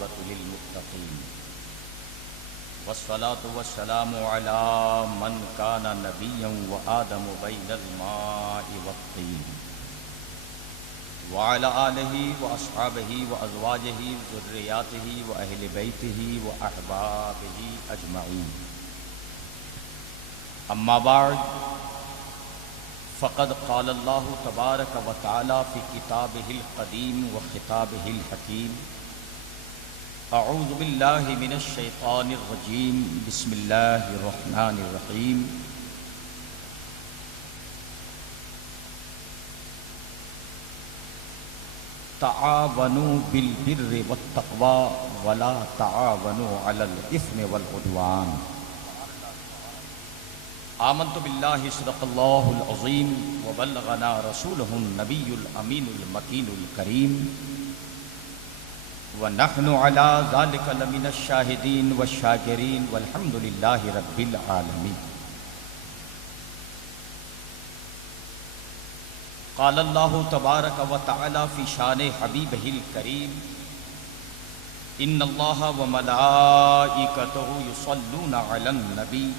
والعاقبة للمتقين والصلاة والسلام على من كان نبيا وآدم بين الماء والطين وعلى آله وأصحابه وأزواجه وذرياته وأهل بيته وأحبابه أجمعين. أما بعد فقد قال الله تبارك وتعالى في كتابه القديم وخطابه الحكيم: أعوذ بالله من الشيطان الرجيم، بسم الله الرحمن الرحيم. تعاونوا بالبر والتقوى ولا تعاونوا على الإثم والعدوان. آمنت بالله صدق الله العظيم وبلغنا رسوله النبي الأمين المكين الكريم ونحن على ذلك لمن الشاهدين والشاكرين والحمد لله رب العالمين. قال الله تبارك وتعالى في شان حبيبه الكريم: إن الله وملائكته يصلون على النبي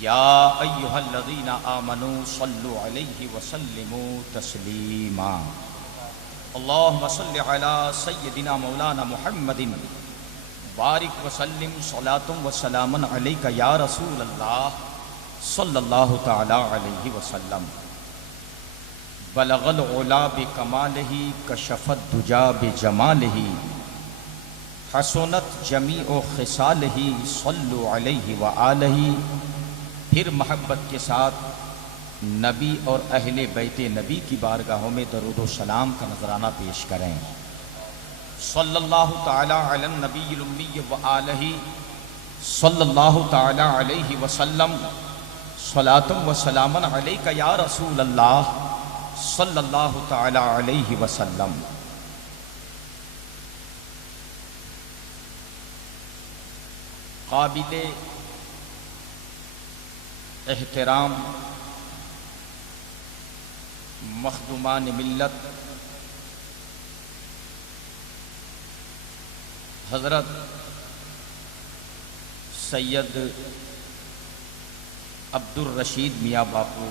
يا أيها الذين آمنوا صلوا عليه وسلموا تسليما. اللهم صل على سيدنا مولانا محمد بارك وسلم صلاة وسلام عليك يا رسول الله صلى الله تعالى عليه وسلم. بلغ العلا بکمالہ کشف الدجا بجمالہ حسنت جمیع خصالہ صلوا علیہ وآلہ. پھر محبت کے ساتھ نبی اور اہل بیت نبی کی بارگاہوں میں درود و سلام کا نذرانہ پیش کریں. صلی اللہ تعالی علی النبی الامی وآلہ صلی اللہ تعالی علیہ وسلم. صلاۃ و سلام علیک یا رسول اللہ صلی اللہ تعالی علیہ وسلم. قابل احترام مخدومان ملت حضرت سید عبد الرشید میاں باپو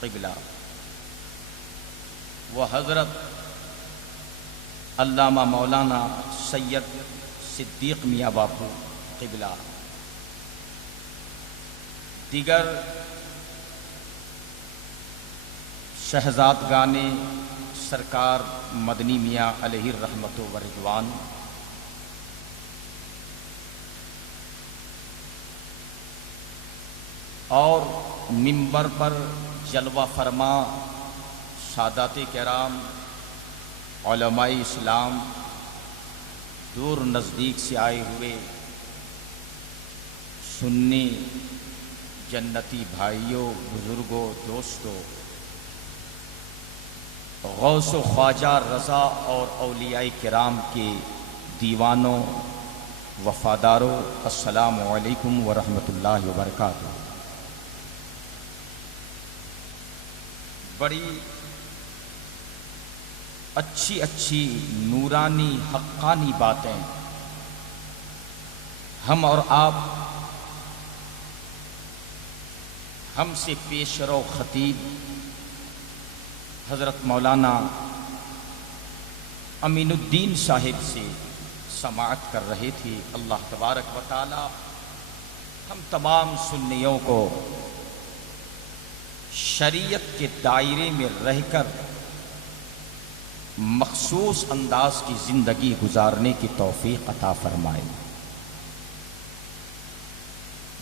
قبلہ و حضرت علامہ مولانا سید صدیق میاں باپو قبلہ، دیگر شہزادگان سرکار مدنی میاں علیہ الرحمت و رضوان، اور منبر پر جلوہ فرما سادات کرام علماء اسلام، دور نزدیک سے آئے ہوئے سنی جنتی بھائیوں، بزرگوں، دوستوں، غوث و خواجہ رضا اور اولیاء کرام کے دیوانوں، وفاداروں، السلام علیکم ورحمۃ اللہ وبرکاتہ. بڑی اچھی نورانی حقانی باتیں ہم اور آپ، ہم سے پیش رو خطیب حضرت مولانا امین الدین صاحب سے سماعت کر رہے تھے. اللہ تبارک و تعالی ہم تمام سنیوں کو شریعت کے دائرے میں رہ کر مخصوص انداز کی زندگی گزارنے کی توفیق عطا فرمائے.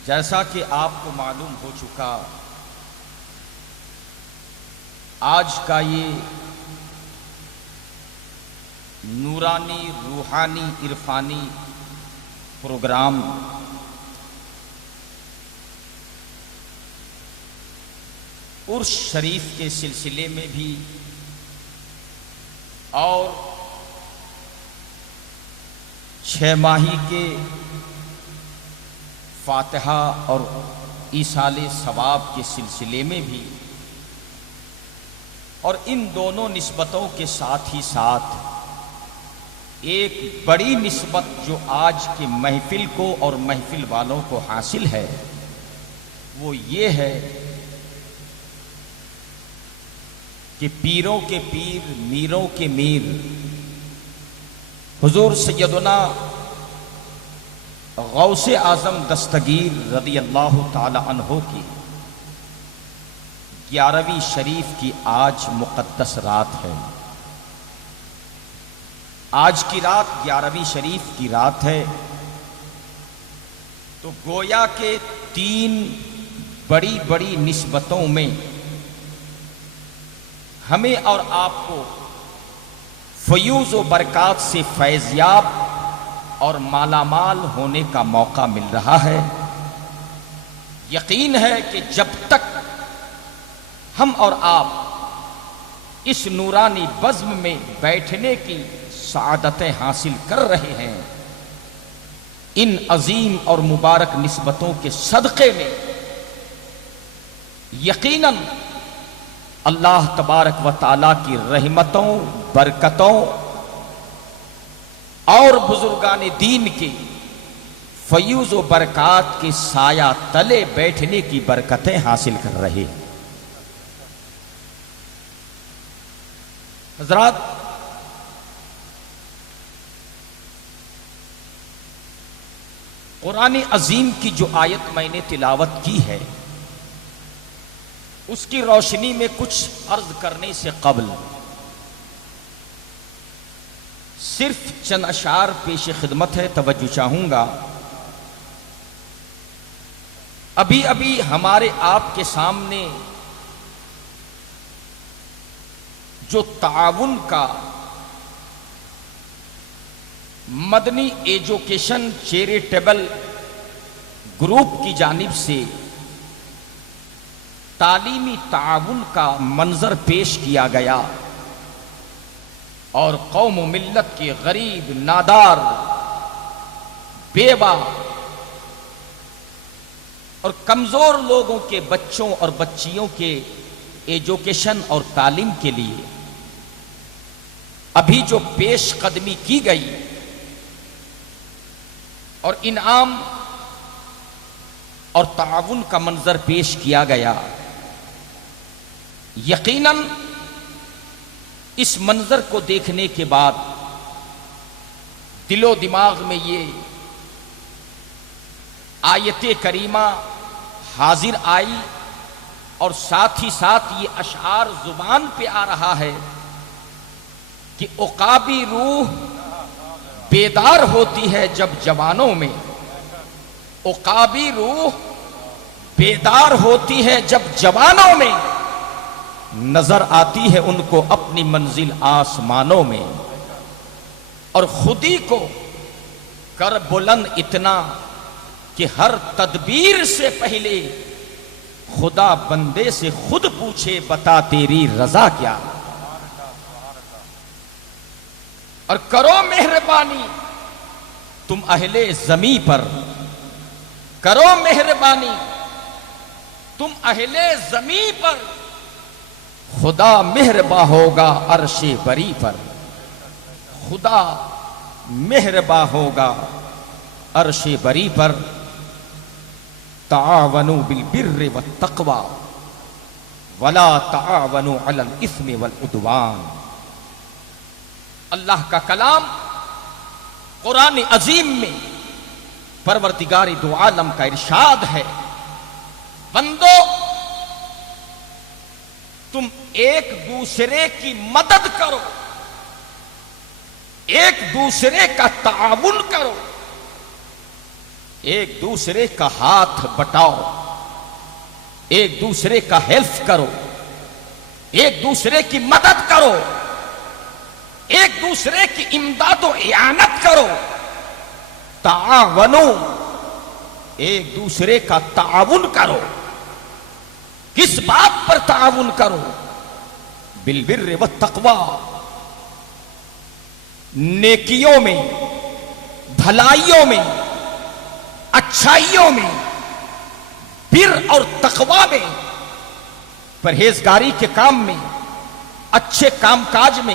جیسا کہ آپ کو معلوم ہو چکا، آج کا یہ نورانی، روحانی، عرفانی پروگرام عرس شریف کے سلسلے میں بھی اور 6 ماہی کے فاتحہ اور ایصال ثواب کے سلسلے میں بھی، اور ان دونوں نسبتوں کے ساتھ ہی ساتھ ایک بڑی نسبت جو آج کی محفل کو اور محفل والوں کو حاصل ہے وہ یہ ہے کہ پیروں کے پیر، میروں کے میر حضور سیدنا غوث اعظم دستگیر رضی اللہ تعالی عنہ کی 11ویں شریف کی آج مقدس رات ہے۔ آج کی رات 11ویں شریف کی رات ہے، تو گویا کے 3 بڑی بڑی نسبتوں میں ہمیں اور آپ کو فیوز و برکات سے فیضیاب اور مالا مال ہونے کا موقع مل رہا ہے۔ یقین ہے کہ جب تک ہم اور آپ اس نورانی بزم میں بیٹھنے کی سعادتیں حاصل کر رہے ہیں، ان عظیم اور مبارک نسبتوں کے صدقے میں یقیناً اللہ تبارک و تعالیٰ کی رحمتوں، برکتوں اور بزرگان دین کے فیوز و برکات کے سایہ تلے بیٹھنے کی برکتیں حاصل کر رہے ہیں۔ حضرات، قرآن عظیم کی جو آیت میں نے تلاوت کی ہے اس کی روشنی میں کچھ عرض کرنے سے قبل صرف چند اشعار پیش خدمت ہے، توجہ چاہوں گا۔ ابھی ہمارے آپ کے سامنے جو تعاون کا مدنی ایجوکیشن چیریٹیبل گروپ کی جانب سے تعلیمی تعاون کا منظر پیش کیا گیا اور قوم و ملت کے غریب، نادار، بیوہ اور کمزور لوگوں کے بچوں اور بچیوں کے ایجوکیشن اور تعلیم کے لیے ابھی جو پیش قدمی کی گئی اور انعام اور تعاون کا منظر پیش کیا گیا، یقیناً اس منظر کو دیکھنے کے بعد دل و دماغ میں یہ آیت کریمہ حاضر آئی اور ساتھ ہی ساتھ یہ اشعار زبان پہ آ رہا ہے کہ عقابی روح بیدار ہوتی ہے جب جوانوں میں، عقابی روح بیدار ہوتی ہے جب جوانوں میں، نظر آتی ہے ان کو اپنی منزل آسمانوں میں، اور خودی کو کر بلند اتنا کہ ہر تدبیر سے پہلے خدا بندے سے خود پوچھے بتا تیری رضا کیا، اور کرو مہربانی تم اہل زمیں پر، کرو مہربانی تم اہل زمیں پر، خدا مہرباں ہوگا عرش بری پر، خدا مہرباں ہوگا عرش بری پر۔ تعاونوا بالبر والتقوی ولا تعاونوا علی الاثم والعدوان۔ اللہ کا کلام قرآن عظیم میں پروردگار دو عالم کا ارشاد ہے، بندو تم ایک دوسرے کی مدد کرو، ایک دوسرے کا تعاون کرو، ایک دوسرے کا ہاتھ بٹاؤ، ایک دوسرے کا ہیلپ کرو، ایک دوسرے کی مدد کرو، ایک دوسرے کی امداد و اعانت کرو۔ تعاونو، ایک دوسرے کا تعاون کرو۔ کس بات پر تعاون کرو؟ بالبر والتقوی، نیکیوں میں، بھلائیوں میں، اچھائیوں میں، بر اور تقوی میں، پرہیزگاری کے کام میں، اچھے کام کاج میں،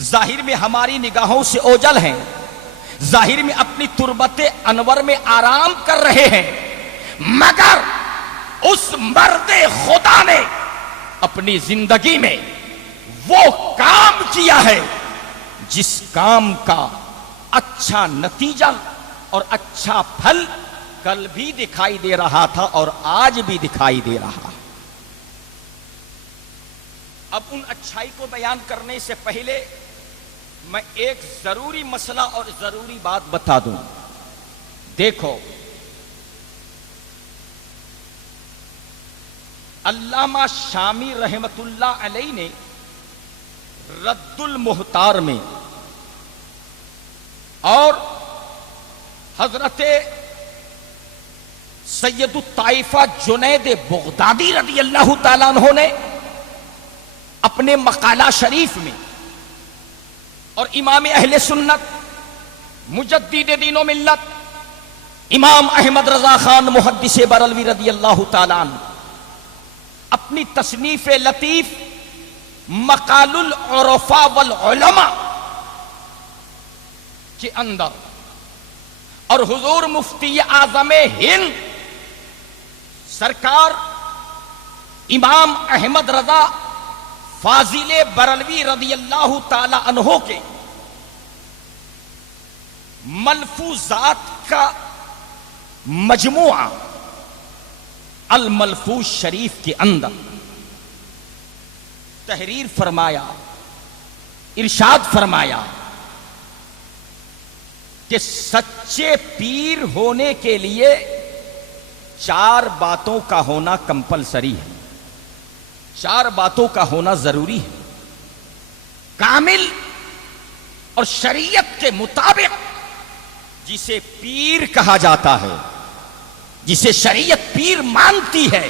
ظاہر میں ہماری نگاہوں سے اوجل ہیں، ظاہر میں اپنی تربت انور میں آرام کر رہے ہیں، مگر اس مرد خدا نے اپنی زندگی میں وہ کام کیا ہے جس کام کا اچھا نتیجہ اور اچھا پھل کل بھی دکھائی دے رہا تھا اور آج بھی دکھائی دے رہا ہے۔ اب ان اچھائی کو بیان کرنے سے پہلے میں ایک ضروری مسئلہ اور ضروری بات بتا دوں۔ دیکھو، علامہ شامی رحمت اللہ علیہ نے رد المحتار میں اور حضرت سید الطائفہ جنید بغدادی رضی اللہ تعالیٰ عنہ نے اپنے مقالہ شریف میں اور امام اہل سنت مجدد دین و ملت امام احمد رضا خان محدث بریلوی رضی اللہ تعالیٰ عنہ اپنی تصنیف لطیف مقال العرفاء والعلماء کے اندر اور حضور مفتی اعظم ہند سرکار امام احمد رضا فاضل بریلوی رضی اللہ تعالی عنہ کے ملفوظات کا مجموعہ الملفوظ شریف کے اندر تحریر فرمایا، ارشاد فرمایا کہ سچے پیر ہونے کے لیے 4 باتوں کا ہونا کمپلسری ہے، 4 باتوں کا ہونا ضروری ہے۔ کامل اور شریعت کے مطابق جسے پیر کہا جاتا ہے، جسے شریعت پیر مانتی ہے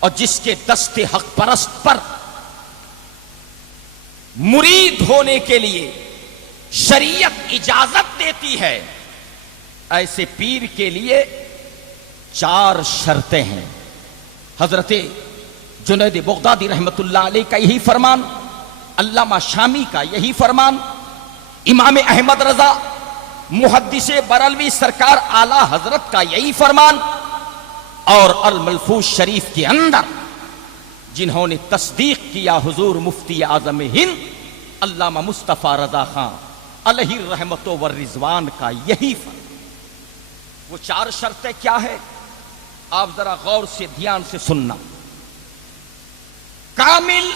اور جس کے دست حق پرست پر مرید ہونے کے لیے شریعت اجازت دیتی ہے، ایسے پیر کے لیے 4 شرطیں ہیں۔ حضرت جنید بغدادی رحمت اللہ علیہ کا یہی فرمان، علامہ شامی کا یہی فرمان، امام احمد رضا محدث بریلوی سرکار اعلی حضرت کا یہی فرمان، اور الملفوظ شریف کے اندر جنہوں نے تصدیق کیا حضور مفتی اعظم ہند علامہ مصطفیٰ رضا خان علیہ الرحمت والرضوان کا یہی فرمان۔ وہ 4 شرطیں کیا ہے؟ آپ ذرا غور سے دھیان سے سننا۔ کامل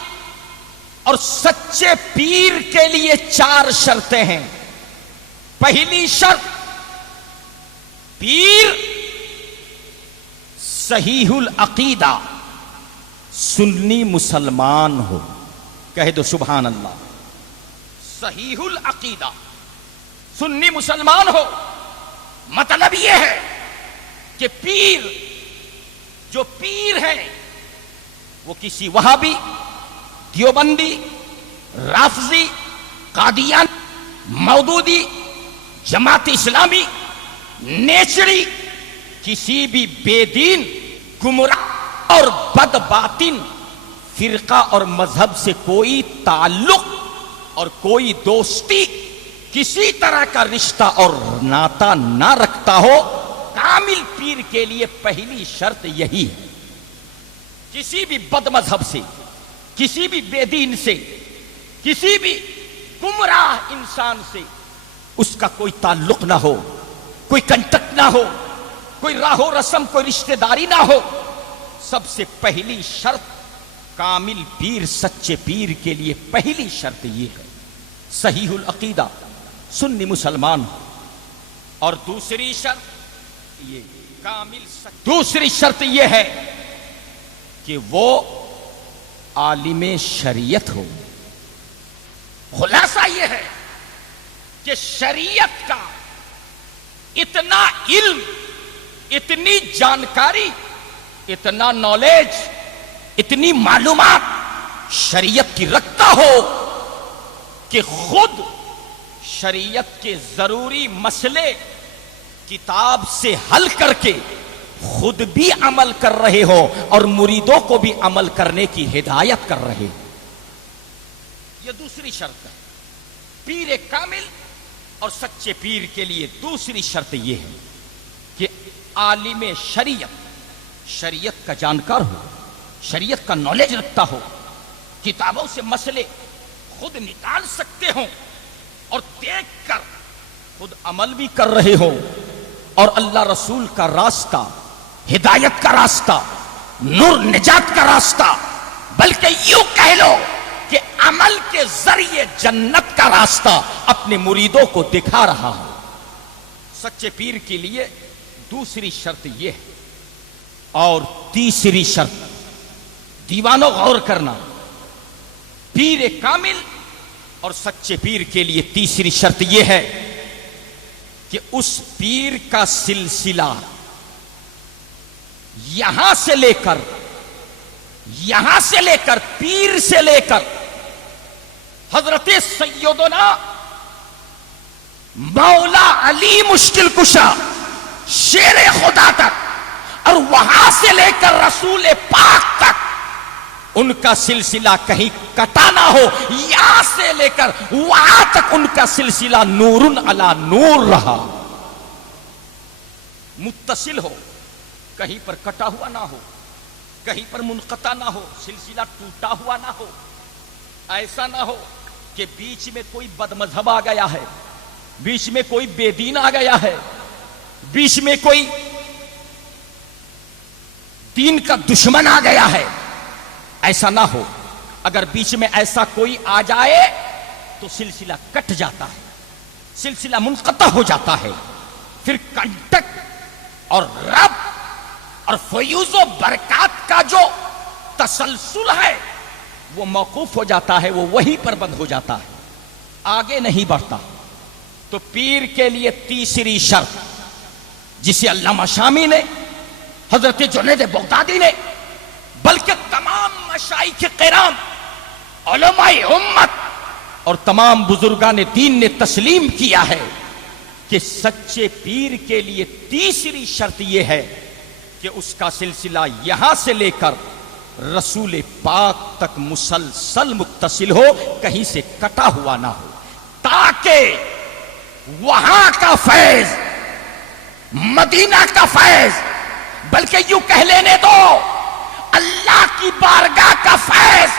اور سچے پیر کے لیے 4 شرطیں ہیں۔ پہلی شرط، پیر صحیح العقیدہ سنی مسلمان ہو، کہہ دو سبحان اللہ۔ صحیح العقیدہ سنی مسلمان ہو، مطلب یہ ہے کہ پیر جو پیر ہیں وہ کسی وہابی، دیوبندی، رافضی، قادیان، مودودی، جماعت اسلامی، نیچری، کسی بھی بے دین، گمراہ اور بد باطن فرقہ اور مذہب سے کوئی تعلق اور کوئی دوستی، کسی طرح کا رشتہ اور ناتا نہ رکھتا ہو۔ کامل پیر کے لیے پہلی شرط یہی ہے، کسی بھی بد مذہب سے، کسی بھی بے دین سے، کسی بھی گمراہ انسان سے اس کا کوئی تعلق نہ ہو، کوئی کنٹیکٹ نہ ہو، کوئی راہ و رسم، کوئی رشتہ داری نہ ہو۔ سب سے پہلی شرط کامل پیر، سچے پیر کے لیے پہلی شرط یہ ہے صحیح العقیدہ، سنی مسلمان ہو۔ اور دوسری شرط یہ دوسری شرط یہ ہے کہ وہ عالم شریعت ہو۔ خلاصہ یہ ہے کہ شریعت کا اتنا علم، اتنی جانکاری، اتنا نالج، اتنی معلومات شریعت کی رکھتا ہو کہ خود شریعت کے ضروری مسئلے کتاب سے حل کر کے خود بھی عمل کر رہے ہو اور مریدوں کو بھی عمل کرنے کی ہدایت کر رہے ہو۔ یہ دوسری شرط ہے۔ پیر کامل اور سچے پیر کے لیے دوسری شرط یہ ہے کہ عالم شریعت کا جانکار ہو، شریعت کا نالج رکھتا ہو، کتابوں سے مسئلے خود نکال سکتے ہوں اور دیکھ کر خود عمل بھی کر رہے ہوں، اور اللہ رسول کا راستہ، ہدایت کا راستہ، نور نجات کا راستہ، بلکہ یوں کہہ لو کہ عمل کے ذریعے جنت کا راستہ اپنے مریدوں کو دکھا رہا ہو۔ سچے پیر کے لیے دوسری شرط یہ ہے، اور تیسری شرط، دیوانوں غور کرنا، پیر کامل اور سچے پیر کے لیے تیسری شرط یہ ہے کہ اس پیر کا سلسلہ یہاں سے لے کر پیر سے لے کر حضرت سیدنا مولا علی مشکل کشا شیر خدا تک، اور وہاں سے لے کر رسول پاک تک ان کا سلسلہ کہیں کٹا نہ ہو، یہاں سے لے کر وہاں تک ان کا سلسلہ نور علی نور رہا، متصل ہو، کہیں پر کٹا ہوا نہ ہو، کہیں پر منقطع نہ ہو، سلسلہ ٹوٹا ہوا نہ ہو، ایسا نہ ہو کہ بیچ میں کوئی بد مذہب آ گیا ہے، بیچ میں کوئی بے دین آ گیا ہے، بیچ میں کوئی دین کا دشمن آ گیا ہے، ایسا نہ ہو۔ اگر بیچ میں ایسا کوئی آ جائے تو سلسلہ کٹ جاتا ہے، سلسلہ منقطع ہو جاتا ہے، پھر کنٹک اور رب اور فیوز و برکات کا جو تسلسل ہے وہ موقوف ہو جاتا ہے، وہ وہیں پر بند ہو جاتا ہے، آگے نہیں بڑھتا۔ تو پیر کے لیے تیسری شرط، جسے علامہ شامی نے، حضرت جنید بغدادی نے، بلکہ تمام مشائخ کرام، علماء امت اور تمام بزرگان دین نے تسلیم کیا ہے کہ سچے پیر کے لیے تیسری شرط یہ ہے کہ اس کا سلسلہ یہاں سے لے کر رسول پاک تک مسلسل متصل ہو، کہیں سے کٹا ہوا نہ ہو، تاکہ وہاں کا فیض، مدینہ کا فیض، بلکہ یوں کہہ لینے دو اللہ کی بارگاہ کا فیض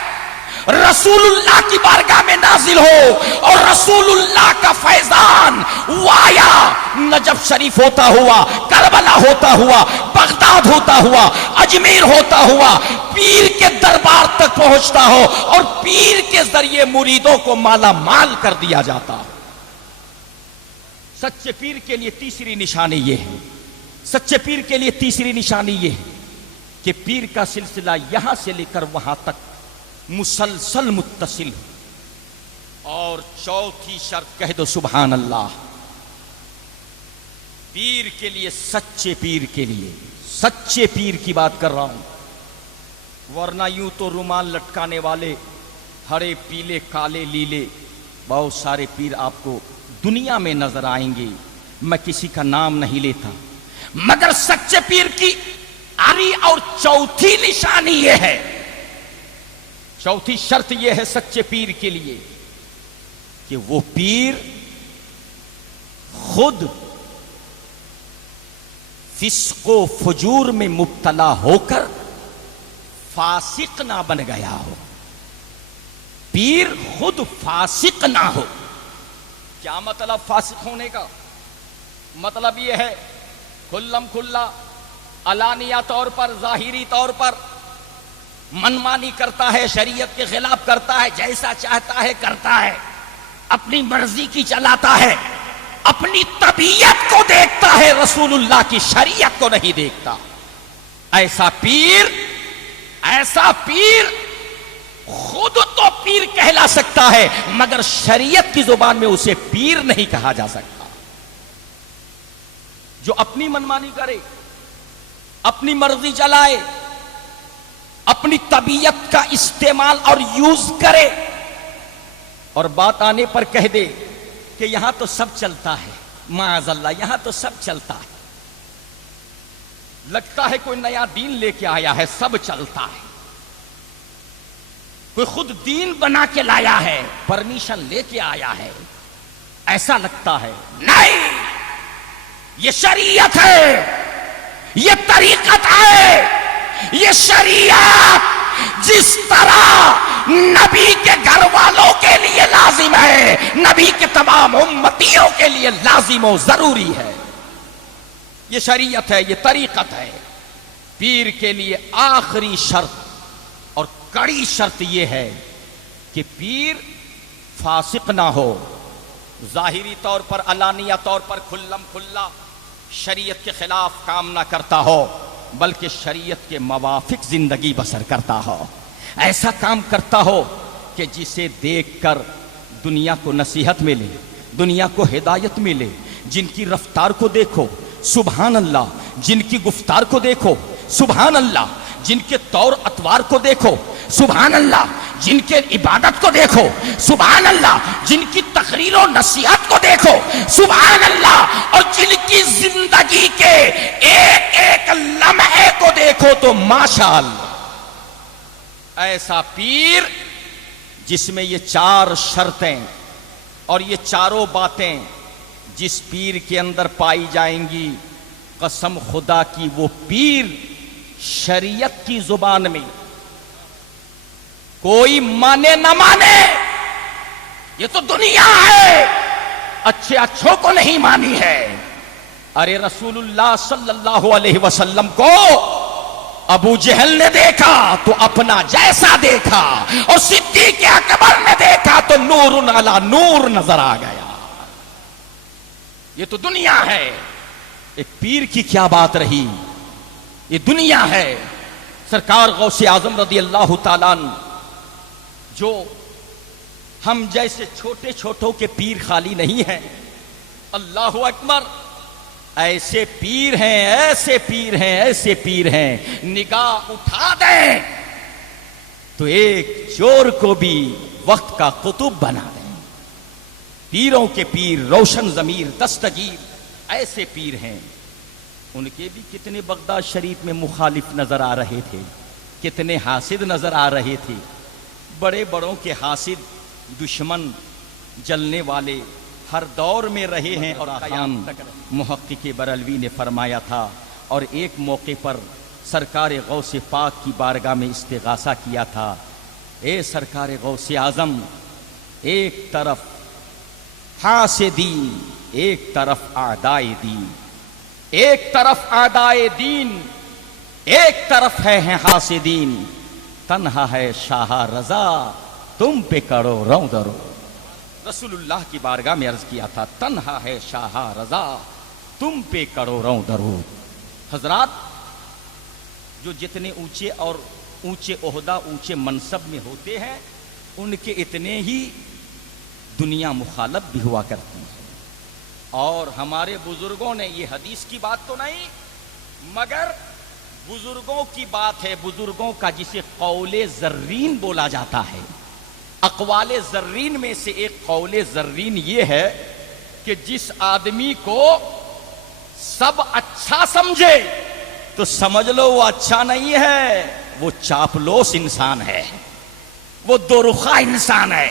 رسول اللہ کی بارگاہ میں نازل ہو، اور رسول اللہ کا فیضان وایا نجف شریف ہوتا ہوا، کربلا ہوتا ہوا، بغداد ہوتا ہوا، اجمیر ہوتا ہوا، پیر کے دربار تک پہنچتا ہو، اور پیر کے ذریعے مریدوں کو مالا مال کر دیا جاتا ہو۔ سچے پیر کے لیے تیسری نشانی یہ ہے، سچے پیر کے لیے تیسری نشانی یہ ہے کہ پیر کا سلسلہ یہاں سے لے کر وہاں تک مسلسل متصل ہو۔ اور چوتھی شرط کہہ دو سبحان اللہ، پیر کے لیے، سچے پیر کے لیے، سچے پیر کی بات کر رہا ہوں، ورنہ یوں تو رومال لٹکانے والے ہرے پیلے کالے لیلے بہت سارے پیر آپ کو دنیا میں نظر آئیں گے، میں کسی کا نام نہیں لیتا، مگر سچے پیر کی آری اور چوتھی نشانی یہ ہے، چوتھی شرط یہ ہے سچے پیر کے لیے کہ وہ پیر خود فسق و فجور میں مبتلا ہو کر فاسق نہ بن گیا ہو، پیر خود فاسق نہ ہو۔ کیا مطلب فاسق ہونے کا؟ مطلب یہ ہے کھلم کھلا علانیہ طور پر، ظاہری طور پر منمانی کرتا ہے، شریعت کے خلاف کرتا ہے، جیسا چاہتا ہے کرتا ہے، اپنی مرضی کی چلاتا ہے، اپنی طبیعت کو دیکھتا ہے، رسول اللہ کی شریعت کو نہیں دیکھتا۔ ایسا پیر خود تو پیر کہلا سکتا ہے، مگر شریعت کی زبان میں اسے پیر نہیں کہا جا سکتا۔ جو اپنی منمانی کرے، اپنی مرضی چلائے، اپنی طبیعت کا استعمال اور یوز کرے، اور بات آنے پر کہہ دے کہ یہاں تو سب چلتا ہے، معاذ اللہ یہاں تو سب چلتا ہے، لگتا ہے کوئی نیا دین لے کے آیا ہے، سب چلتا ہے، کوئی خود دین بنا کے لایا ہے، پرمیشن لے کے آیا ہے، ایسا لگتا ہے، نہیں، یہ شریعت ہے، یہ طریقت ہے، یہ شریعت جس طرح نبی کے گھر والوں کے لیے لازم ہے، نبی کے تمام امتیوں کے لیے لازم و ضروری ہے۔ یہ شریعت ہے، یہ طریقت ہے۔ پیر کے لیے آخری شرط اور کڑی شرط یہ ہے کہ پیر فاسق نہ ہو، ظاہری طور پر علانیہ طور پر کھلم کھلا شریعت کے خلاف کام نہ کرتا ہو، بلکہ شریعت کے موافق زندگی بسر کرتا ہو، ایسا کام کرتا ہو کہ جسے دیکھ کر دنیا کو نصیحت ملے، دنیا کو ہدایت ملے۔ جن کی رفتار کو دیکھو سبحان اللہ، جن کی گفتار کو دیکھو سبحان اللہ، جن کے طور اطوار کو دیکھو سبحان اللہ، جن کے عبادت کو دیکھو سبحان اللہ، جن کی تقریر و نصیحت کو دیکھو سبحان اللہ، اور جن کی زندگی کے ایک ایک لمحے کو دیکھو تو ماشاءاللہ۔ ایسا پیر جس میں یہ چار شرطیں اور یہ چاروں باتیں جس پیر کے اندر پائی جائیں گی، قسم خدا کی وہ پیر شریعت کی زبان میں کوئی مانے نہ مانے، یہ تو دنیا ہے، اچھے اچھوں کو نہیں مانی ہے۔ ارے رسول اللہ صلی اللہ علیہ وسلم کو ابو جہل نے دیکھا تو اپنا جیسا دیکھا، اور صدیق اکبر نے دیکھا تو نور علی نور نظر آ گیا۔ یہ تو دنیا ہے، ایک پیر کی کیا بات رہی، یہ دنیا ہے۔ سرکار غوث اعظم رضی اللہ تعالیٰ عنہ، جو ہم جیسے چھوٹے چھوٹوں کے پیر خالی نہیں ہیں، اللہ اکبر، ایسے پیر ہیں، ایسے پیر ہیں، ایسے پیر ہیں، نگاہ اٹھا دیں تو ایک چور کو بھی وقت کا قطب بنا دیں۔ پیروں کے پیر، روشن ضمیر، دستگیر، ایسے پیر ہیں۔ ان کے بھی کتنے بغداد شریف میں مخالف نظر آ رہے تھے، کتنے حاسد نظر آ رہے تھے، بڑے بڑوں کے حاسد، دشمن، جلنے والے ہر دور میں رہے ہیں، اور قیام تک۔ محقق بریلوی نے فرمایا تھا، اور ایک موقع پر سرکار غوث پاک کی بارگاہ میں استغاثہ کیا تھا، اے سرکار غوث اعظم، ایک طرف حاسدین، ایک طرف اعدائے دین، ایک طرف اعدائے دین، ایک طرف ہے حاسدین، تنہا ہے شاہ رضا، تم پہ کرو رو درو۔ رسول اللہ کی بارگاہ میں عرض کیا تھا، تنہا ہے شاہ رضا، تم پہ کرو رو درو۔ حضرات، جو جتنے اونچے اور اونچے عہدہ، اونچے منصب میں ہوتے ہیں، ان کے اتنے ہی دنیا مخالف بھی ہوا کرتی ہے۔ اور ہمارے بزرگوں نے، یہ حدیث کی بات تو نہیں مگر بزرگوں کی بات ہے، بزرگوں کا جسے قول زرین بولا جاتا ہے، اقوال زرین میں سے ایک قول زرین یہ ہے کہ جس آدمی کو سب اچھا سمجھے تو سمجھ لو وہ اچھا نہیں ہے، وہ چاپلوس انسان ہے، وہ دو رخا انسان ہے،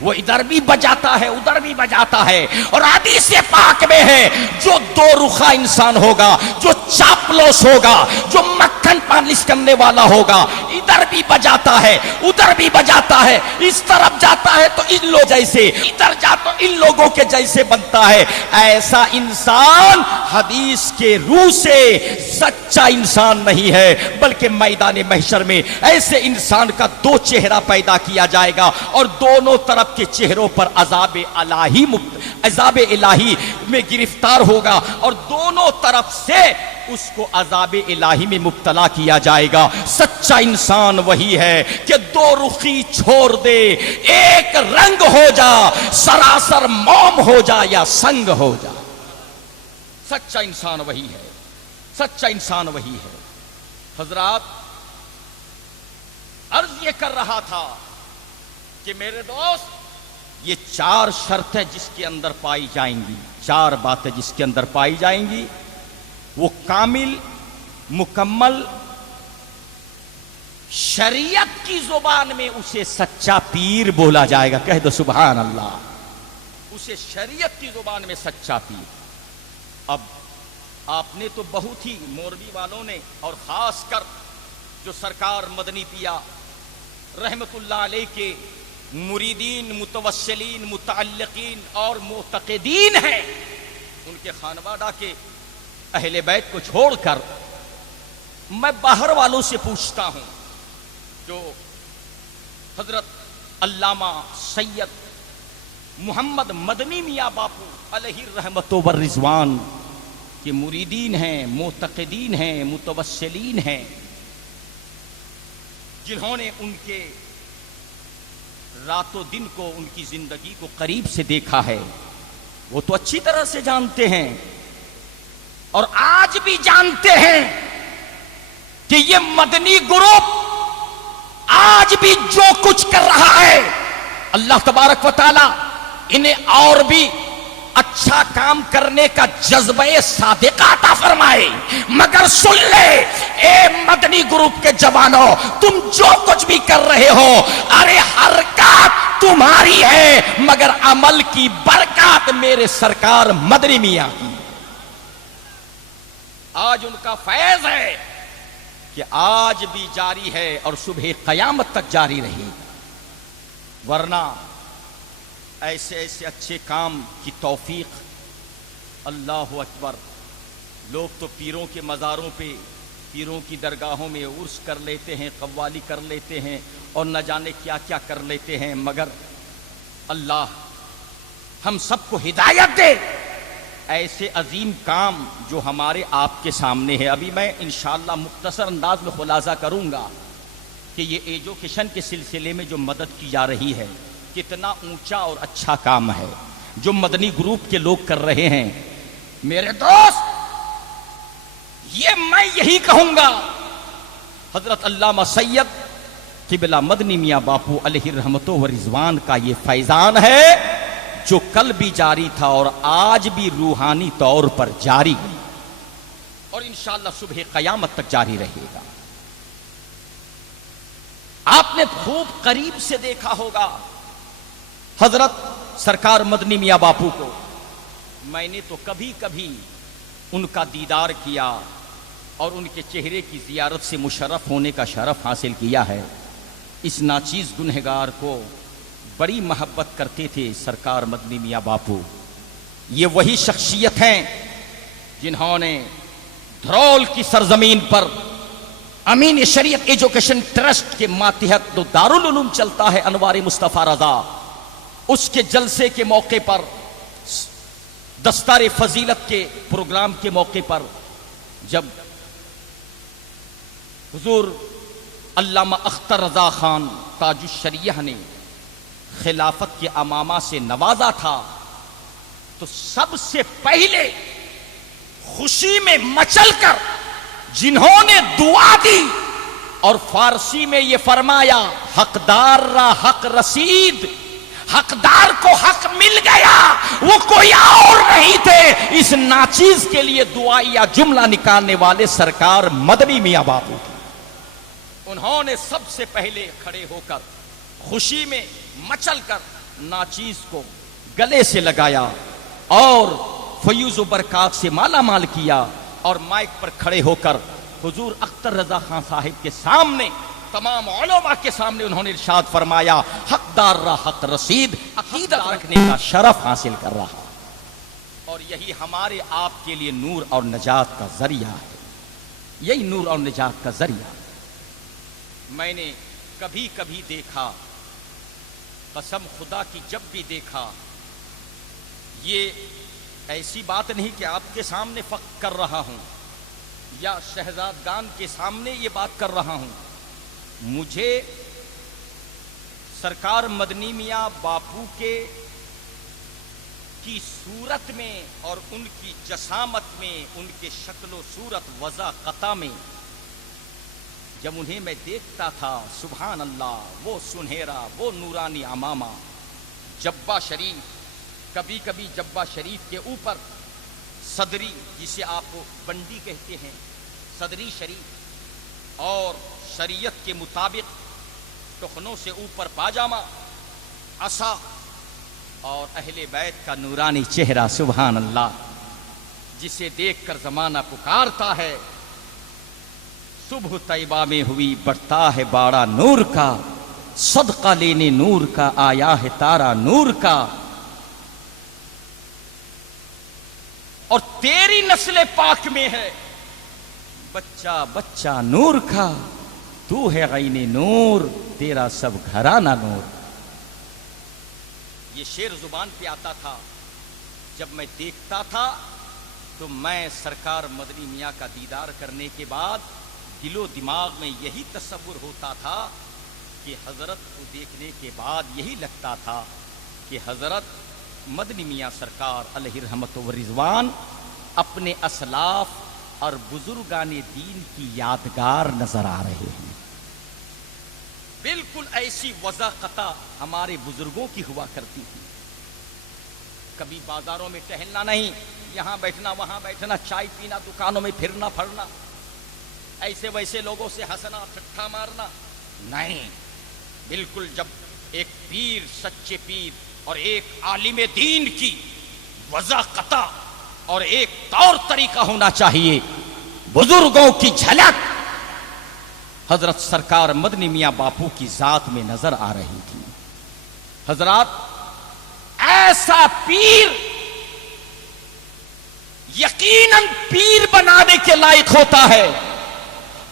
وہ ادھر بھی بجاتا ہے ادھر بھی بجاتا ہے۔ اور حدیث پاک میں ہے، جو دو رخا انسان ہوگا، جو چاپلوس ہوگا، جو مکھن پالش کرنے والا ہوگا، ادھر بھی بجاتا ہے ادھر بھی بجاتا ہے، اس طرف جاتا ہے تو ان لوگ جیسے، ادھر جاتا تو ان لوگوں کے جیسے بنتا ہے، ایسا انسان حدیث کے روح سے سچا انسان نہیں ہے، بلکہ میدان محشر میں ایسے انسان کا دو چہرہ پیدا کیا جائے گا، اور دونوں طرف کے چہروں پر عذاب الہی میں گرفتار ہوگا، اور دونوں طرف سے اس کو عذاب الہی میں مبتلا کیا جائے گا۔ سچا انسان وہی ہے کہ دو رخی چھوڑ دے، ایک رنگ ہو جا، سراسر موم ہو جا یا سنگ ہو جا۔ سچا انسان وہی ہے، سچا انسان وہی ہے۔ حضرات، عرض یہ کر رہا تھا کہ میرے دوست، یہ چار شرطیں جس کے اندر پائی جائیں گی، چار باتیں جس کے اندر پائی جائیں گی، وہ کامل، مکمل، شریعت کی زبان میں اسے سچا پیر بولا جائے گا۔ کہہ دو سبحان اللہ۔ اسے شریعت کی زبان میں سچا پیر۔ اب آپ نے تو بہت ہی مولوی والوں نے اور خاص کر جو سرکار مدنی پیا رحمت اللہ علیہ کے مریدین، متوسلین، متعلقین اور معتقدین ہیں، ان کے خانوادہ کے اہل بیت کو چھوڑ کر میں باہر والوں سے پوچھتا ہوں، جو حضرت علامہ سید محمد مدنی میاں باپو علیہ الرحمت والرضوان کے مریدین ہیں، معتقدین ہیں، متوسلین ہیں، جنہوں نے ان کے رات و دن کو، ان کی زندگی کو قریب سے دیکھا ہے، وہ تو اچھی طرح سے جانتے ہیں اور آج بھی جانتے ہیں کہ یہ مدنی گروپ آج بھی جو کچھ کر رہا ہے، اللہ تبارک و تعالی انہیں اور بھی اچھا کام کرنے کا جذبہ صادقہ عطا فرمائے۔ مگر سن لے اے مدنی گروپ کے جوانوں، تم جو کچھ بھی کر رہے ہو، ارے حرکات تمہاری ہے مگر عمل کی برکات میرے سرکار مدنی میاں کی۔ آج ان کا فیض ہے کہ آج بھی جاری ہے اور صبح قیامت تک جاری رہے گا، ورنہ ایسے ایسے اچھے کام کی توفیق، اللہ اکبر، لوگ تو پیروں کے مزاروں پہ، پیروں کی درگاہوں میں عرس کر لیتے ہیں، قوالی کر لیتے ہیں اور نہ جانے کیا کیا کر لیتے ہیں، مگر اللہ ہم سب کو ہدایت دے ایسے عظیم کام جو ہمارے آپ کے سامنے ہے۔ ابھی میں انشاءاللہ مختصر انداز میں خلاصہ کروں گا کہ یہ ایجوکیشن کے سلسلے میں جو مدد کی جا رہی ہے کتنا اونچا اور اچھا کام ہے جو مدنی گروپ کے لوگ کر رہے ہیں۔ میرے دوست، یہ میں یہی کہوں گا، حضرت علامہ سید قبلہ مدنی میاں باپو علیہ الرحمت والرضوان کا یہ فیضان ہے جو کل بھی جاری تھا اور آج بھی روحانی طور پر جاری ہے اور انشاءاللہ صبح قیامت تک جاری رہے گا۔ آپ نے خوب قریب سے دیکھا ہوگا حضرت سرکار مدنی میاں باپو کو، میں نے تو کبھی کبھی ان کا دیدار کیا اور ان کے چہرے کی زیارت سے مشرف ہونے کا شرف حاصل کیا ہے۔ اس ناچیز گنہگار کو بڑی محبت کرتے تھے سرکار مدنی میاں باپو۔ یہ وہی شخصیت ہیں جنہوں نے دھرول کی سرزمین پر امین شریعت ایجوکیشن ٹرسٹ کے ماتحت جو دارالعلوم چلتا ہے انوار مصطفیٰ رضا، اس کے جلسے کے موقع پر، دستار فضیلت کے پروگرام کے موقع پر، جب حضور علامہ اختر رضا خان تاج الشریعہ نے خلافت کے امامہ سے نوازا تھا تو سب سے پہلے خوشی میں مچل کر جنہوں نے دعا دی اور فارسی میں یہ فرمایا، حقدار را حق رسید، حقدار کو حق مل گیا، وہ کوئی اور نہیں تھے، اس ناچیز کے لیے دعائیا جملہ نکالنے والے سرکار مدنی میاں باپو تھے۔ انہوں نے سب سے پہلے کھڑے ہو کر خوشی میں مچل کر ناچیز کو گلے سے لگایا اور فیوز و برکات سے مالا مال کیا اور مائک پر کھڑے ہو کر حضور اختر رضا خان صاحب کے سامنے، تمام علماء کے سامنے انہوں نے ارشاد فرمایا، حقدار را حق رسید، عقیدت رکھنے کا شرف حاصل کر رہا، اور یہی ہمارے آپ کے لیے نور اور نجات کا ذریعہ ہے، یہی نور اور نجات کا ذریعہ۔ میں نے کبھی کبھی دیکھا، قسم خدا کی جب بھی دیکھا، یہ ایسی بات نہیں کہ آپ کے سامنے فقط کر رہا ہوں یا شہزادگان کے سامنے یہ بات کر رہا ہوں، مجھے سرکار مدنی میاں باپو کی صورت میں اور ان کی جسامت میں، ان کے شکل و صورت وضاقتہ میں جب انہیں میں دیکھتا تھا، سبحان اللہ، وہ سنہرا، وہ نورانی امامہ، جبہ شریف، کبھی کبھی جبہ شریف کے اوپر صدری، جسے آپ بنڈی کہتے ہیں، صدری شریف، اور شریعت کے مطابق ٹخنوں سے اوپر پاجامہ، عصا، اور اہل بیت کا نورانی چہرہ، سبحان اللہ، جسے دیکھ کر زمانہ پکارتا ہے، صبح طیبہ میں ہوئی بڑھتا ہے باڑا نور کا، صدقہ لینے نور کا آیا ہے تارا نور کا، اور تیری نسل پاک میں ہے بچہ بچہ نور کا، تو ہے عین نور، تیرا سب گھرانہ نور۔ یہ شعر زبان پہ آتا تھا، جب میں دیکھتا تھا تو میں سرکار مدنی میاں کا دیدار کرنے کے بعد دل و دماغ میں یہی تصور ہوتا تھا کہ حضرت کو دیکھنے کے بعد یہی لگتا تھا کہ حضرت مدنی میاں سرکار علیہ رحمت و رضوان اپنے اسلاف اور بزرگان دین کی یادگار نظر آ رہے ہیں۔ بالکل ایسی وضاقتہ ہمارے بزرگوں کی ہوا کرتی تھی، کبھی بازاروں میں ٹہلنا نہیں، یہاں بیٹھنا وہاں بیٹھنا، چائے پینا، دکانوں میں پھرنا پھرنا، ایسے ویسے لوگوں سے ہنسنا ٹھٹھا مارنا نہیں، بالکل جب ایک پیر، سچے پیر اور ایک عالم دین کی وضاقتہ اور ایک طور طریقہ ہونا چاہیے، بزرگوں کی جھلک حضرت سرکار مدنی میاں باپو کی ذات میں نظر آ رہی تھی۔ حضرات، ایسا پیر یقیناً پیر بنانے کے لائق ہوتا ہے،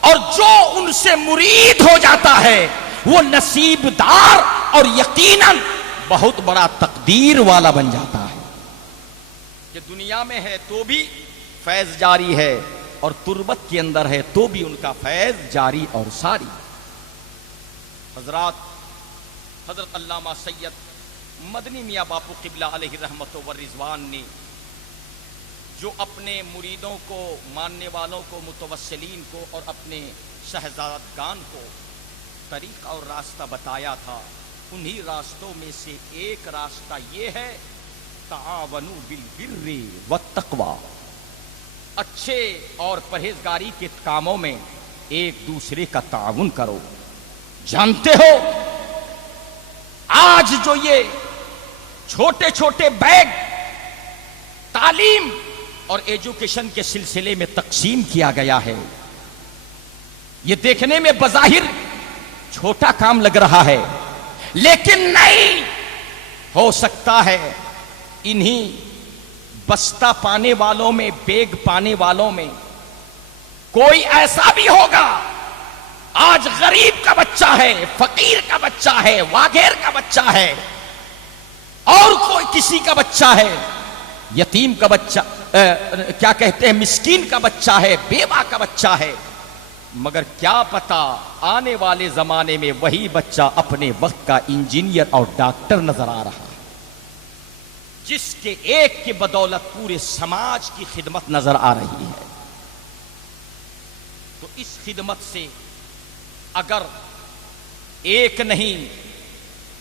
اور جو ان سے مرید ہو جاتا ہے وہ نصیب دار اور یقیناً بہت بڑا تقدیر والا بن جاتا ہے۔ کہ دنیا میں ہے تو بھی فیض جاری ہے، اور تربت کے اندر ہے تو بھی ان کا فیض جاری اور ساری۔ حضرات، حضرت علامہ سید مدنی میاں باپو قبلہ علیہ رحمت و رضوان نے جو اپنے مریدوں کو، ماننے والوں کو، متوسلین کو اور اپنے شہزادگان کو طریقہ اور راستہ بتایا تھا، انہی راستوں میں سے ایک راستہ یہ ہے، تعاونوا بالبر والتقوی، اچھے اور پرہیزگاری کے کاموں میں ایک دوسرے کا تعاون کرو۔ جانتے ہو آج جو یہ چھوٹے چھوٹے بیگ تعلیم اور ایجوکیشن کے سلسلے میں تقسیم کیا گیا ہے، یہ دیکھنے میں بظاہر چھوٹا کام لگ رہا ہے، لیکن نہیں، ہو سکتا ہے انہی بستہ پانے والوں میں، بیگ پانے والوں میں کوئی ایسا بھی ہوگا، آج غریب کا بچہ ہے، فقیر کا بچہ ہے، واگیر کا بچہ ہے، اور کوئی کسی کا بچہ ہے، یتیم کا بچہ، کیا کہتے ہیں، مسکین کا بچہ ہے، بیوہ کا بچہ ہے، مگر کیا پتا آنے والے زمانے میں وہی بچہ اپنے وقت کا انجینئر اور ڈاکٹر نظر آ رہا ہے، جس کے ایک کی بدولت پورے سماج کی خدمت نظر آ رہی ہے۔ تو اس خدمت سے اگر ایک نہیں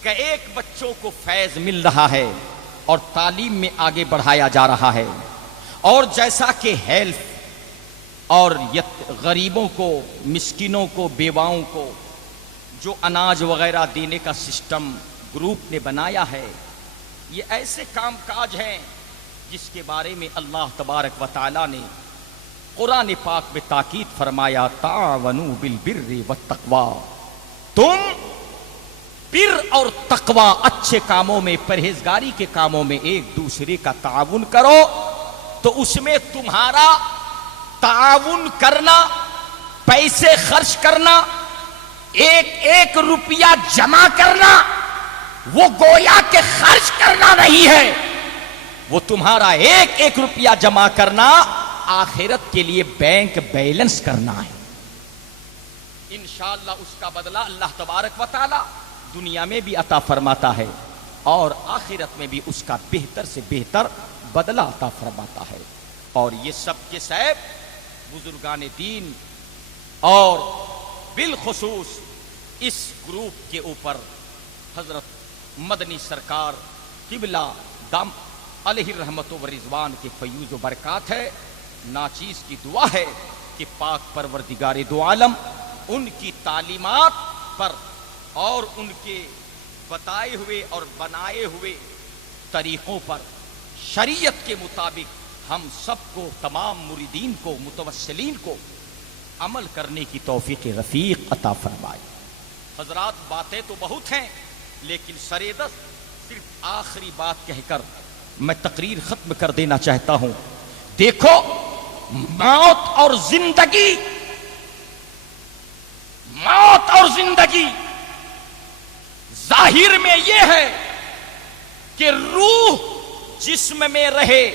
کہ ایک بچوں کو فیض مل رہا ہے اور تعلیم میں آگے بڑھایا جا رہا ہے، اور جیسا کہ ہیلتھ اور غریبوں کو، مسکینوں کو، بیواؤں کو جو اناج وغیرہ دینے کا سسٹم گروپ نے بنایا ہے، یہ ایسے کام کاج ہیں جس کے بارے میں اللہ تبارک و تعالی نے قرآن پاک میں تاکید فرمایا، تعاونوا بالبر والتقوی، تم بر اور تقوی، اچھے کاموں میں، پرہیزگاری کے کاموں میں ایک دوسرے کا تعاون کرو، تو اس میں تمہارا تعاون کرنا، پیسے خرچ کرنا، ایک ایک روپیہ جمع کرنا، وہ گویا کہ خرچ کرنا نہیں ہے، وہ تمہارا ایک ایک روپیہ جمع کرنا آخرت کے لیے بینک بیلنس کرنا ہے۔ انشاءاللہ اس کا بدلہ اللہ تبارک و تعالی دنیا میں بھی عطا فرماتا ہے، اور آخرت میں بھی اس کا بہتر سے بہتر بدلہ عطا فرماتا ہے۔ اور یہ سب کے سب بزرگان دین اور بالخصوص اس گروپ کے اوپر حضرت مدنی سرکار قبلہ دم علیہ رحمت و رضوان کے فیوز و برکات ہے۔ ناچیز کی دعا ہے کہ پاک پروردگار دو عالم ان کی تعلیمات پر اور ان کے بتائے ہوئے اور بنائے ہوئے طریقوں پر شریعت کے مطابق ہم سب کو، تمام مریدین کو، متوسلین کو عمل کرنے کی توفیق رفیق عطا فرمائے۔ حضرات باتیں تو بہت ہیں، لیکن سرے دست صرف آخری بات کہہ کر میں تقریر ختم کر دینا چاہتا ہوں۔ دیکھو، موت اور زندگی، موت اور زندگی ظاہر میں یہ ہے کہ روح جسم میں رہے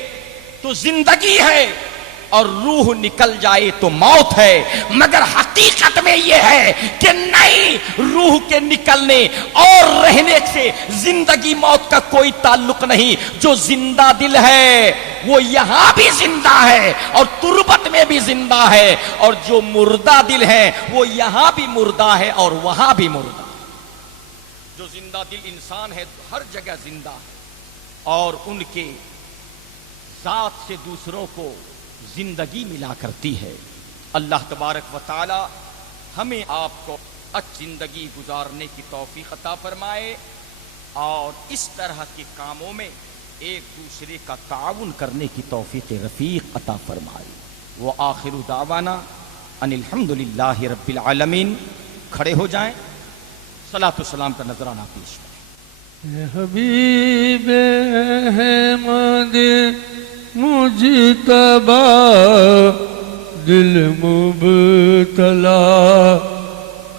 تو زندگی ہے اور روح نکل جائے تو موت ہے، مگر حقیقت میں یہ ہے کہ نہیں، روح کے نکلنے اور رہنے سے زندگی موت کا کوئی تعلق نہیں۔ جو زندہ دل ہے وہ یہاں بھی زندہ ہے اور تربت میں بھی زندہ ہے، اور جو مردہ دل ہے وہ یہاں بھی مردہ ہے اور وہاں بھی مردہ ہے۔ جو زندہ دل انسان ہے ہر جگہ زندہ ہے، اور ان کے ذات سے دوسروں کو زندگی ملا کرتی ہے۔ اللہ تبارک و تعالی ہمیں آپ کو اچھی زندگی گزارنے کی توفیق عطا فرمائے، اور اس طرح کے کاموں میں ایک دوسرے کا تعاون کرنے کی توفیق رفیق عطا فرمائے۔ وآخر دعوانا ان الحمدللہ رب العالمین۔ کھڑے ہو جائیں، صلاۃ و سلام کا نذرانہ پیش کریں۔ اے حبیب احمد مجتبی دل مبتلا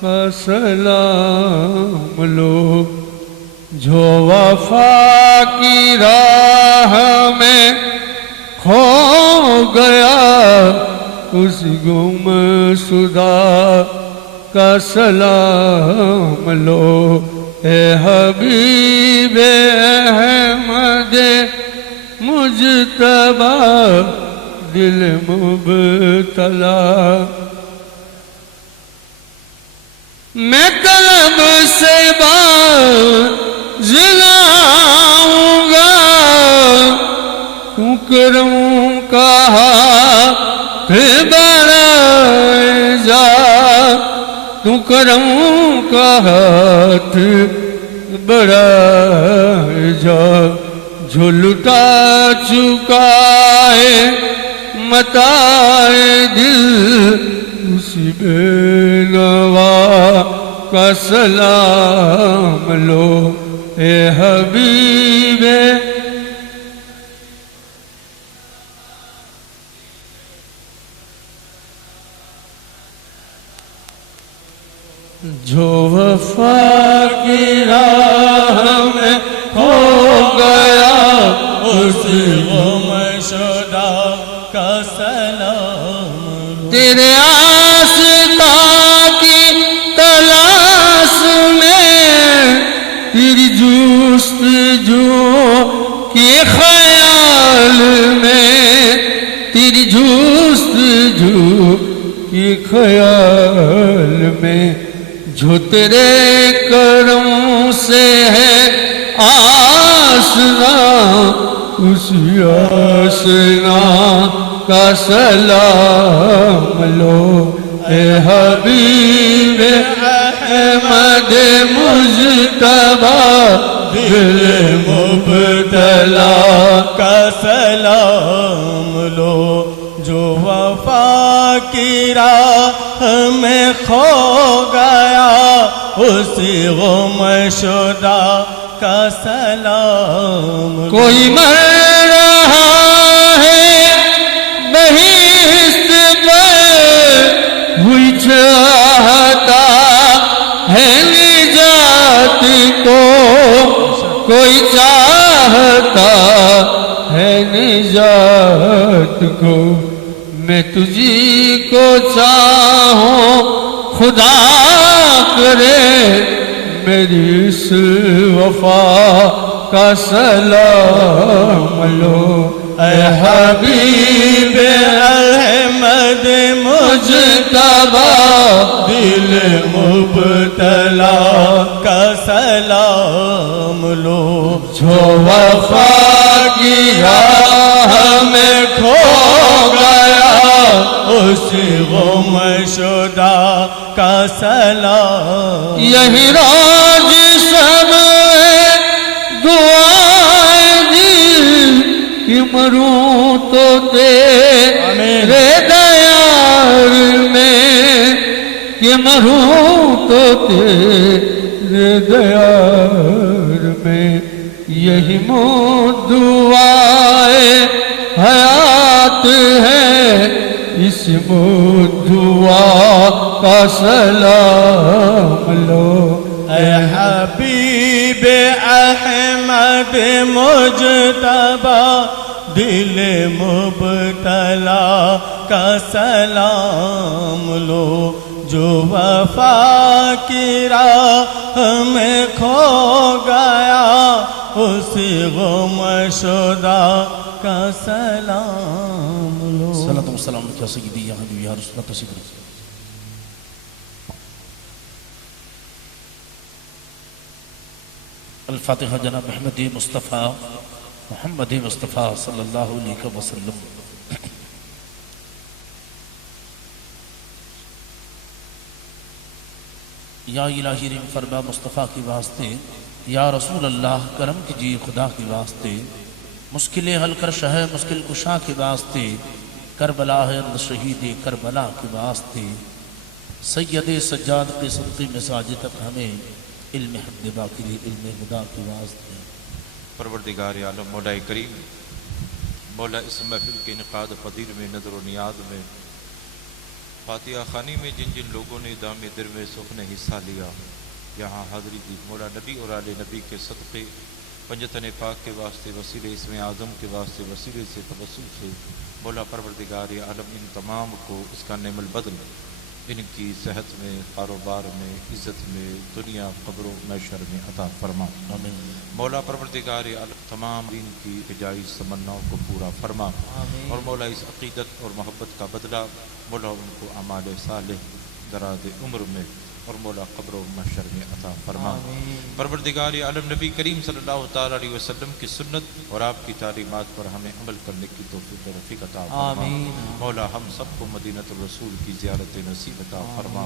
کا سلام لو، جو وفا کی راہ میں کھو گیا اس گمشدہ کا سلام لو۔ اے حبیب احمد مجتبی دل مبتلا، میں طلب سے باز لاؤں گا، تو کروں کہا پھر بڑھائے جا، تو کروں کا ہاتھ بڑھائے جا، جو لٹا چکا ہے متاع دل اسی بے نوا کا سلام لو۔ اے حبیب جو وفا کی راہ میں کھو گیا اس گمشدہ کا سلام، تیرے آستا کی تلاش میں، تیری جستجو کے خیال میں، تیری جستجو کے خیال میں، جو تیرے کرم سے ہے آسنا، اسی آسنا کا سلام لو۔ اے حبیب احمد مجتبی دل مبتلا کا سلام لو، جو وفا کی راہ میں کھو گیا اسی گمشدہ کا سلام۔ کوئی مر رہا ہے بہشت پر، ہوئی چاہتا ہے نجات کو، کوئی چاہتا ہے نجات کو، میں تجھی کو چاہوں خدا کرے میری اس وفا کا سلام لو۔ اے حبیب احمد مجتبی دل مبتلا کا سلام لو، جو وفا کی راہ میں کھو گیا اسی گمشدہ کا سلام۔ یہی راز سب دعائیں مروں تو تیرے دیار میں، یہی دعائے حیات ہے، اس دعا کا سلام لو۔ اے حبیب احمد مجتبی، دل مبتلا کا سلام لو، جو وفا کی راہ میں کھو گیا، اسی غم شدہ کا سلام لو۔ صلاۃ و سلام علیہ سیدی یا حبیبی یا رسول اللہ تشریف رکھیے۔ الفاتحہ جناب احمد مصطفیٰ محمد مصطفیٰ صلی اللہ علیہ وسلم۔ یا الہی رحم فرما مصطفیٰ کی واسطے، یا رسول اللہ کرم کیجیے خدا کے واسطے، مشکلیں حل کر شہ مشکل کشا کے واسطے، کربلا ہے ارض شہید کربلا کے واسطے، سید سجاد کے صدقے مساجد تک ہمیں علم حق باقی علم خدا کے واسطے۔ پروردگار عالم مولا کریم، مولا اس محفل کے انعقاد فضیل میں نظر و نیاز میں فاتحہ خوانی میں جن جن لوگوں نے دام در میں سخن حصہ لیا، یہاں حاضری دی، مولا نبی اور آل نبی کے صدقے پنجتن پاک کے واسطے، وسیلے اسم اعظم کے واسطے، وسیلے سے توسل سے مولا پروردگار عالم ان تمام کو اس کا نعم البدل، ان کی صحت میں، کاروبار میں، عزت میں، دنیا قبر و محشر میں عطا فرما۔ آمین۔ مولا پروردگار عالم تمام دین کی جائز تمناؤں کو پورا فرما، اور مولا اس عقیدت اور محبت کا بدلہ مولا ان کو اعمال صالح دراز عمر میں اور مولا قبر و محشر میں عطا فرما۔ پروردگار عالم نبی کریم صلی اللہ تعالی علیہ وسلم کی سنت اور آپ کی تعلیمات پر ہمیں عمل کرنے کی توفیق و رفیق عطا فرما۔ مولا ہم سب کو مدینۃ الرسول کی زیارت نصیب عطا فرما۔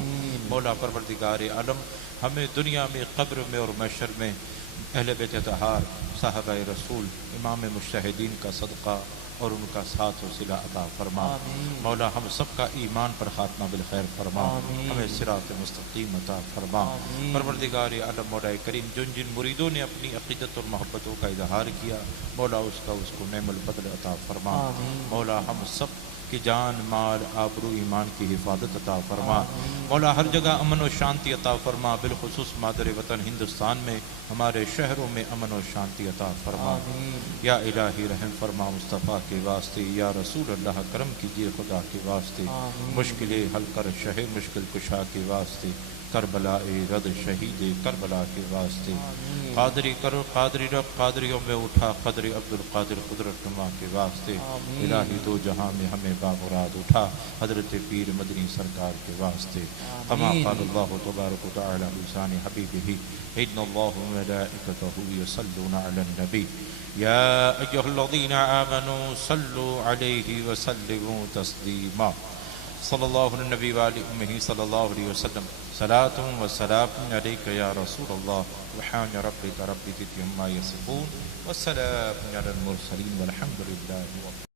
مولا پروردگار عالم ہمیں دنیا میں، قبر میں اور محشر میں اہل بیت اطہار، صحابہ رسول، امام مجتہدین کا صدقہ اور ان کا ساتھ و صلہ عطا فرما۔ مولا ہم سب کا ایمان پر خاتمہ بالخیر فرما، ہمیں صراط مستقیم عطا فرما۔ پروردگار عالم مولا کریم جن جن مریدوں نے اپنی عقیدت اور محبتوں کا اظہار کیا، مولا اس کو نعم البدل عطا فرما۔ مولا ہم سب کی جان، مال، آبرو، ایمان کی حفاظت عطا فرما۔ مولا ہر جگہ امن و شانتی عطا فرما، بالخصوص مادر وطن ہندوستان میں ہمارے شہروں میں امن و شانتی عطا فرما۔ یا الہی رحم فرما مصطفیٰ کے واسطے، یا رسول اللہ کرم کیجیے خدا کے واسطے، مشکلیں حل کر شہ مشکل کشا کے واسطے، کربلا رد شہید کربلا کے واسطے، قادری کرو قادری رب قادریوں میں اٹھا قدر عبد القادر قدرت نما کے واسطے، الہی دو جہاں میں ہمیں بامراد اٹھا حضرت پیر مدنی سرکار کے واسطے۔ کما قال اللہ تبارک و تعالی بلسان حبیبہ ان اللہ وملائکتہ یصلون علی النبی یا ایھا الذین آمنوا صلوا علیہ وسلموا تسلیما۔ صلی اللہ علیہ نبی وآلہ صلی اللہ علیہ وسلم، صلاۃ و سلام علیک یا رسول اللہ، سبحان ربک رب العزۃ عما یصفون، والسلام علی المرسلین والحمد للہ۔